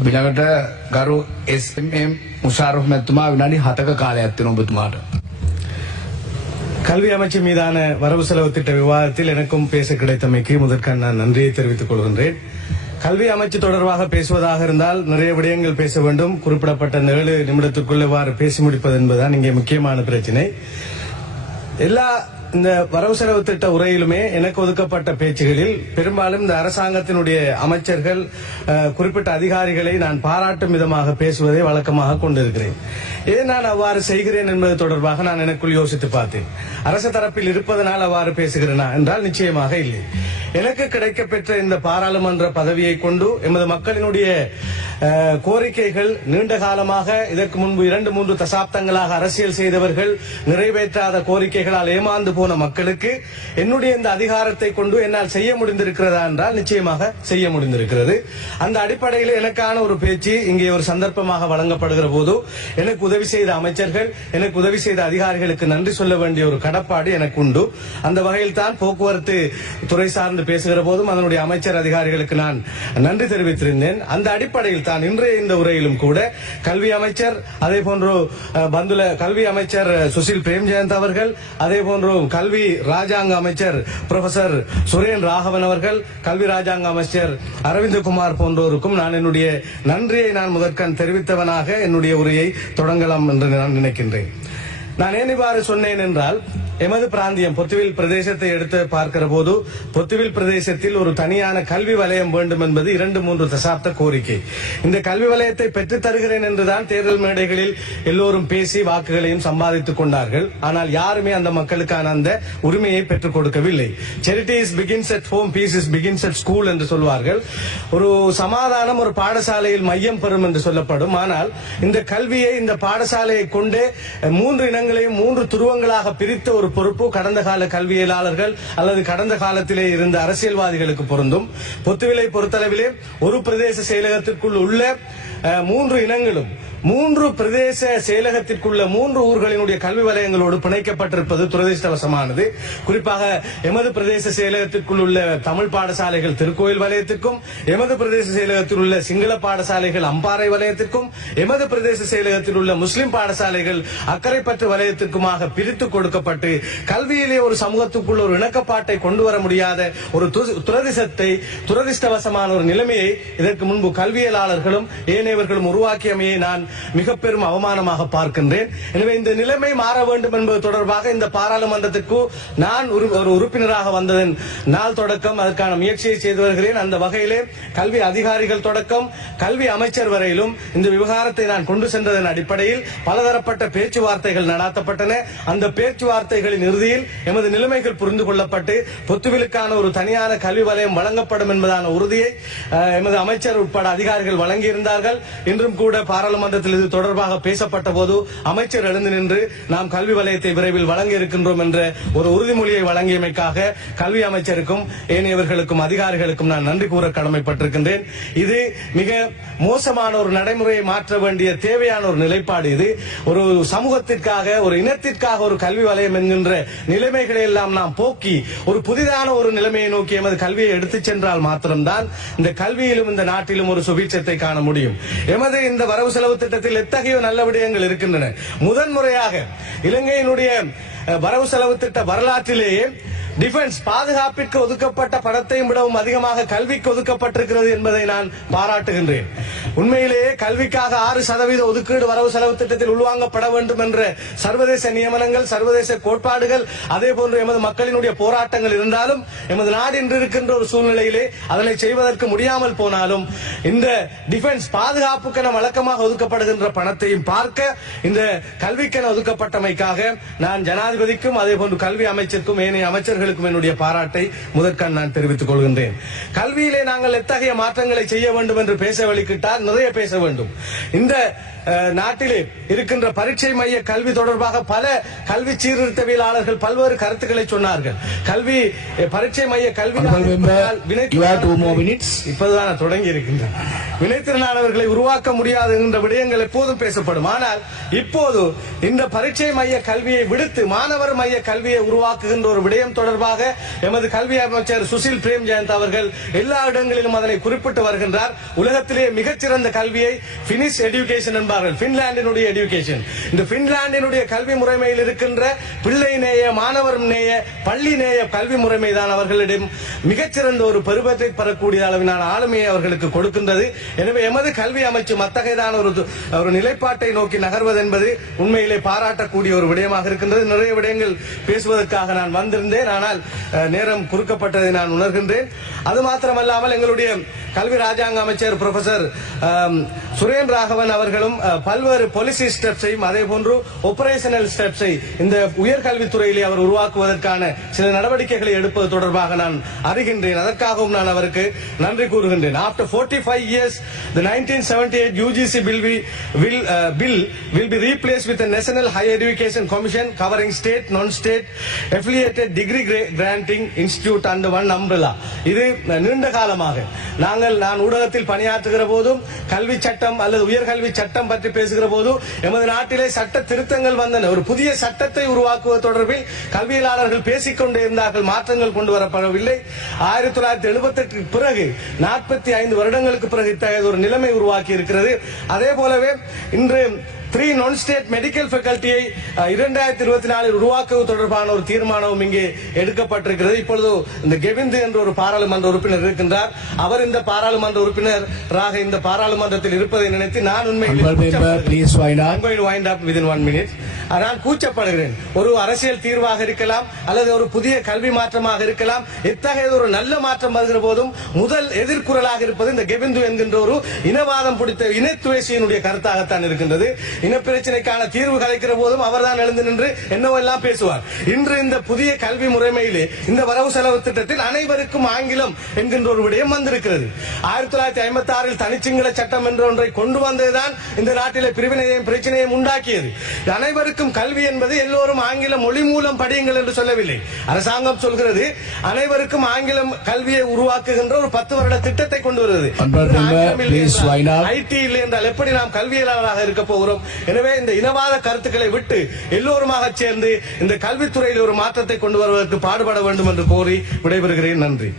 ඊළඟට ගරු එස්.එම්. මුෂාරෆ් මැතිතුමා විනාඩි 7ක කාලයක් තියෙනවා ඔබතුමාට. கல்வி அமைச்சர் மீதான வரவு செலவு திட்ட விவாதத்தில் எனக்கும் பேச கிடைத்தமைக்கு முதற்கான நான் நன்றியை தெரிவித்துக் கொள்கின்றேன். கல்வி அமைச்சு தொடர்பாக பேசுவதாக இருந்தால் நிறைய விடயங்கள் பேச வேண்டும். குறிப்பிடப்பட்ட 7 நிமிடத்திற்குள் எவ்வாறு பேசி முடிப்பது என்பதுதான் இங்கே முக்கியமான பிரச்சனை. எல்லா இந்த வரவு செலவு திட்ட உரையிலுமே எனக்கு ஒதுக்கப்பட்ட பேச்சுகளில் பெரும்பாலும் இந்த அரசாங்கத்தினுடைய அமைச்சர்கள் குறிப்பிட்ட அதிகாரிகளை நான் பாராட்டும் விதமாக பேசுவதை வழக்கமாக கொண்டிருக்கிறேன். ஏன் நான் அவ்வாறு செய்கிறேன் என்பது தொடர்பாக நான் எனக்குள் யோசித்து பார்த்தேன். அரசு தரப்பில் இருப்பதனால் அவ்வாறு பேசுகிறேனா என்றால் நிச்சயமாக இல்லை. எனக்கு கிடைக்கப்பெற்ற இந்த பாராளுமன்ற பதவியை கொண்டு எமது மக்களினுடைய கோரிக்கைகள் நீண்ட காலமாக இதற்கு முன்பு 2-3 தசாப்தங்களாக அரசியல் செய்தவர்கள் நிறைவேற்றாத கோரிக்கைகளால் ஏமாந்து போன மக்களுக்கு என்னுடைய இந்த அதிகாரத்தை கொண்டு என்னால் செய்ய முடிந்திருக்கிறதா என்றால் நிச்சயமாக செய்ய முடிந்திருக்கிறது. அந்த அடிப்படையில் எனக்கான ஒரு பேச்சு இங்கே ஒரு சந்தர்ப்பமாக வழங்கப்படுகிற போது எனக்கு உதவி செய்த அமைச்சர்கள், எனக்கு உதவி செய்த அதிகாரிகளுக்கு நன்றி சொல்ல வேண்டிய ஒரு கடப்பாடு எனக்கு உண்டு. அந்த வகையில் தான் போக்குவரத்து துறை சார்ந்து பேசுகிற போதும் அதனுடைய அமைச்சர் அதிகாரிகளுக்கு நான் நன்றி தெரிவித்திருந்தேன். அந்த அடிப்படையில் தான் இன்றைய இந்த உரையிலும் கூட கல்வி அமைச்சர், அதே போன்று பந்துல கல்வி அமைச்சர் சுசில் பிரேம்ஜெயந்த் அவர்கள், அதே போன்று கல்வி ராஜாங்க அமைச்சர் புரொஃபசர் சுரேன் ராகவன் அவர்கள், கல்வி ராஜாங்க அமைச்சர் அரவிந்தகுமார் போன்றோருக்கும் நான் என்னுடைய நன்றியை நான் முதற்கண் தெரிவித்தவனாக என்னுடைய உரையை தொடங்கலாம் என்று நான் நினைக்கின்றேன். நான் ஏன் இவ்வாறு சொன்னேன் என்றால், எமது பிராந்தியம் பொத்துவில் பிரதேசத்தை எடுத்து பார்க்கிற போது பொத்துவில் பிரதேசத்தில் ஒரு தனியான கல்வி வலயம் வேண்டும் என்பது 2-3 தசாப்த கோரிக்கை. இந்த கல்வி வலயத்தை பெற்றுத் தருகிறேன் என்றுதான் தேர்தல் மேடைகளில் எல்லோரும் பேசி வாக்குகளையும் சம்பாதித்துக் கொண்டார்கள். ஆனால் யாருமே அந்த மக்களுக்கான அந்த உரிமையை பெற்றுக் கொடுக்கவில்லை. Charity begins at home, peace begins at school என்று சொல்வார்கள். ஒரு சமாதானம் ஒரு பாடசாலையில் மையம் பெறும் என்று சொல்லப்படும். ஆனால் இந்த கல்வியை, இந்த பாடசாலையை கொண்டே 3 இனங்களையும் 3 துருவங்களாக பிரித்த ஒரு பொறுப்பு கடந்த கால கல்வியலாளர்கள் அல்லது கடந்த காலத்திலே இருந்த அரசியல்வாதிகளுக்கு பொருந்தும். பொத்துவிலை பொறுத்தளவிலே ஒரு பிரதேச செயலகத்திற்குள் உள்ள 3 இனங்களும் 3 பிரதேச செயலகத்திற்குள்ள 3 ஊர்களினுடைய கல்வி வலயங்களோடு பிணைக்கப்பட்டிருப்பது துரதிருஷ்டவசமானது. குறிப்பாக எமது பிரதேச செயலகத்திற்குள் உள்ள தமிழ் பாடசாலைகள் திருக்கோயில் வலயத்திற்கும், எமது பிரதேச செயலகத்தில் உள்ள சிங்கள பாடசாலைகள் அம்பாறை வலயத்திற்கும், எமது பிரதேச செயலகத்தில் உள்ள முஸ்லிம் பாடசாலைகள் அக்கரைப்பற்று வலயத்திற்குமாக பிரித்து கொடுக்கப்பட்டு கல்வியிலே ஒரு சமூகத்துக்குள் ஒரு இணக்கப்பாட்டை கொண்டு வர முடியாத ஒரு துரதிருஷ்டவசமான ஒரு நிலைமையை இதற்கு முன்பு கல்வியலாளர்களும் ஏனையவர்களும் உருவாக்கியமையை நான் மிக பெரும் அவமானமாக பார்க்கின்றேன். எனவே இந்த நிலைமை மாற வேண்டும் என்பது தொடர்பாக இந்த பாராளுமன்றத்திற்கு நான் ஒரு உறுப்பினராக வந்ததன் நாள் தொடக்கம் அதற்கான முயற்சியை செய்து வருகிறேன். அந்த வகையிலே கல்வி அதிகாரிகள் தொடக்கம் கல்வி அமைச்சர் வரையிலும் இந்த விவகாரத்தை நான் கொண்டு சென்றதன் அடிப்படையில் பலதரப்பட்ட பேச்சுவார்த்தைகள் நடாத்தப்பட்டன. அந்த பேச்சுவார்த்தைகளின் இறுதியில் எமது நிலைமைகள் புரிந்து கொள்ளப்பட்டு பொத்துவிலுக்கான ஒரு தனியான கல்வி வலயம் வழங்கப்படும் என்பதான உறுதியை எமது அமைச்சர் உட்பட அதிகாரிகள் வழங்கியிருந்தார்கள். இன்றும் கூட பாராளுமன்றத்தில் இது தொடர்பாக பேசப்பட்ட போது அமைச்சர் எழுந்து நின்று நாம் கல்வி வலயத்தை விரைவில் வழங்க இருக்கின்றோம் என்ற ஒரு உறுதிமொழியை வழங்கியமைக்காக கல்வி அமைச்சருக்கும் ஏனையவர்களுக்கும் அதிகாரிகளுக்கும் நான் நன்றி கூற கடமைப்பட்டிருக்கின்றேன். இது மிக மோசமான ஒரு நடைமுறையை மாற்ற வேண்டிய தேவையான ஒரு நிலைப்பாடு. இது ஒரு சமூகத்திற்காக, ஒரு இனத்திற்காக ஒரு கல்வி வலயம் என்கின்ற நிலைமைகளை எல்லாம் நாம் போக்கி ஒரு புதிதான ஒரு நிலைமையை நோக்கி எமது கல்வியை எடுத்துச் சென்றால் மாத்திரம்தான் இந்த கல்வியிலும் இந்த நாட்டிலும் ஒரு சுபீட்சத்தை காண முடியும். எமது இந்த வரவு செலவு திட்டத்தில் எத்தகைய நல்ல விடயங்கள் இருக்கின்றன. முதன்முறையாக இலங்கையினுடைய வரவு செலவு திட்ட வரலாற்றிலேயே டிஃபென்ஸ் பாதுகாப்பிற்கு ஒதுக்கப்பட்ட பணத்தையும் விடவும் அதிகமாக கல்விக்கு ஒதுக்கப்பட்டிருக்கிறது என்பதை நான் பாராட்டுகின்றேன். உண்மையிலேயே கல்விக்காக 6% ஒதுக்கீடு வரவு செலவு திட்டத்தில் உள்வாங்கப்பட வேண்டும் என்ற சர்வதேச நியமனங்கள், சர்வதேச கோட்பாடுகள், அதே போன்று எமது மக்களினுடைய போராட்டங்கள் இருந்தாலும் எமது நாடு இன்று இருக்கின்ற ஒரு சூழ்நிலையிலே அதனை செய்வதற்கு முடியாமல் போனாலும் இந்த டிஃபென்ஸ் பாதுகாப்புக்கென வழக்கமாக ஒதுக்கப்படுகின்ற பணத்தையும் பார்க்க இந்த கல்விக்கென ஒதுக்கப்பட்டமைக்காக நான் ஜனாதிபதிக்கும் அதே போன்று கல்வி அமைச்சருக்கும் ஏனைய அமைச்சர்களுக்கும் என்னுடைய பாராட்டை முதற்கண் நான் தெரிவித்துக் கொள்கின்றேன். கல்வியிலே நாங்கள் எத்தகைய மாற்றங்களை செய்ய வேண்டும் என்று பேச வெளிக்கிட்டால் நிறைய பேச வேண்டும். இந்த நாட்டிலே இருக்கின்ற பரீட்சை மைய கல்வி தொடர்பாக பல கல்வி சீர்திருத்தவியலாளர்கள் பல்வேறு கருத்துக்களை சொன்னார்கள். கல்வி பரீட்சை மைய கல்வி இப்போதுதான் தொடங்கி இருக்கின்றன. வினைத்திறனாளர்களை உருவாக்க முடியாது என்ற விடயங்கள் எப்போதும் பேசப்படும். ஆனால் இப்போது இந்த பரீட்சை மைய கல்வியை விடுத்து மாணவர் மைய கல்வியை உருவாக்குகின்ற ஒரு விடயம் தொடர்பாக எமது கல்வி அமைச்சர் சுசில் பிரேம்ஜெயந்த் அவர்கள் எல்லா இடங்களிலும் அதனை குறிப்பிட்டு வருகின்றார். உலகத்திலே மிகச்சிறந்த மிகச்சிறந்த கல்வியை பினிஷ் எடுகேஷன் என்பார்கள், பின்லாந்தினுடைய எடுகேஷன். இந்த பின்லாந்தினுடைய கல்வி முறைமையில் இருக்கின்ற பிள்ளை நேய, மாணவர் நேய, பள்ளி நேய கல்வி முறைமை தான் அவர்களிடம் மிகச்சிறந்த ஒரு பெருமத்தை பெறக்கூடிய அளவிலான ஆளுமையை அவர்களுக்கு கொடுக்கின்றது. எனவே எமது கல்வி அமைச்சு அத்தகையதான ஒரு நிலைப்பாட்டை நோக்கி நகர்வது என்பது உண்மையிலே பாராட்டக்கூடிய ஒரு விடயமாக இருக்கின்றது. நிறைய விடயங்கள் பேசுவதற்காக நான் வந்திருந்தேன், ஆனால் நேரம் குறுக்கப்பட்டதை நான் உணர்கின்றேன். அது மாத்திரமல்லாமல் எங்களுடைய கல்வி ராஜாங்க அமைச்சர் புரொஃபசர் சுரேன் ராகவன் அவர்களும் பல்வேறு பாலிசி ஸ்டெப்ஸையும் அதே போன்று ஆபரேஷனல் ஸ்டெப்ஸை இந்த உயர்கல்வித்துறையிலே அவர் உருவாக்குவதற்கான சில நடவடிக்கைகளை எடுப்பது தொடர்பாக நான் அறிகின்றேன். அதற்காகவும் நான் அவருக்கு நன்றி கூறுகின்றேன். After 45 years, the 1978 UGC bill will be replaced with a National Higher Education Commission covering state, non-state affiliated degree granting institute under one umbrella. இது நீண்ட காலமாக நான் ஊடகத்தில் பணியாற்றுகிற போதும் கல்வி சட்டம் அல்லது உயர்கல்வி சட்டம் பற்றி பேசுகிற போது எமது நாட்டிலே சட்ட திருத்தங்கள் வந்தன. ஒரு புதிய சட்டத்தை உருவாக்குவது தொடர்பில் கல்வியலாளர்கள் பேசிக்கொண்டே இருந்தார்கள், மாற்றங்கள் கொண்டு வரப்படவில்லை. 1978 பிறகு 45 வருடங்களுக்கு பிறகு இத்தகைய ஒரு நிலைமை உருவாக்கி இருக்கிறது. அதே போலவே இன்று 3 non-state மெடிக்கல் ஃபேக்கல்டியை 2024 உருவாக்குவது தொடர்பான ஒரு தீர்மானம் இங்கே எடுக்கப்பட்டிருக்கிறது. இப்பொழுது இந்த கெவிந்து என்ற ஒரு பாராளுமன்ற உறுப்பினர் இருக்கின்றார். அவர் இந்த பாராளுமன்ற உறுப்பினராக இந்த பாராளுமன்றத்தில் இருப்பதை நினைத்து நான் உண்மையில் நான் கூச்சப்படுகிறேன். ஒரு அரசியல் தீர்வாக இருக்கலாம் அல்லது ஒரு புதிய கல்வி மாற்றமாக இருக்கலாம். எத்தகைய ஒரு நல்ல மாற்றம் வருகிற போதும் முதல் எதிர்குரலாக இருப்பது இந்த கெவிந்து என்கின்ற ஒரு இனவாதம் பிடித்த இனத்துவேசியினுடைய கருத்தாகத்தான் இருக்கின்றது. இனப்பிரச்சனைக்கான தீர்வு கலைக்கிற போதும் அவர்தான் எழுந்து நின்று என்னவெல்லாம் பேசுவார். இன்று இந்த புதிய கல்வி முறைமையிலே இந்த வரவு செலவு திட்டத்தில் அனைவருக்கும் ஆங்கிலம் என்கின்ற ஒரு விடயம் வந்திருக்கிறது. 1956 தனிச்சிங்கள சட்டம் என்ற ஒன்றை கொண்டு வந்ததுதான் இந்த நாட்டிலே பிரிவினையையும் பிரச்சனையும் உண்டாக்கியது. அனைவருக்கும் கல்வி என்பது எல்லோரும் ஆங்கில மொழி மூலம் படியுங்கள் என்று சொல்லவில்லை. அரசாங்கம் சொல்கிறது அனைவருக்கும் ஆங்கிலம் கல்வியை உருவாக்குகின்ற ஒரு 10 வருட திட்டத்தை கொண்டு வருகிறது. ஐடி இல்லை என்றால் எப்படி நாம் கல்வியலாளராக இருக்க போகிறோம்? எனவே இந்த இனவாத கருத்துக்களை விட்டு எல்லோருமாக சேர்ந்து இந்த கல்வித்துறையில் ஒரு மாற்றத்தை கொண்டு வருவதற்கு பாடுபட வேண்டும் என்று கோரி விடைபெறுகிறேன். நன்றி.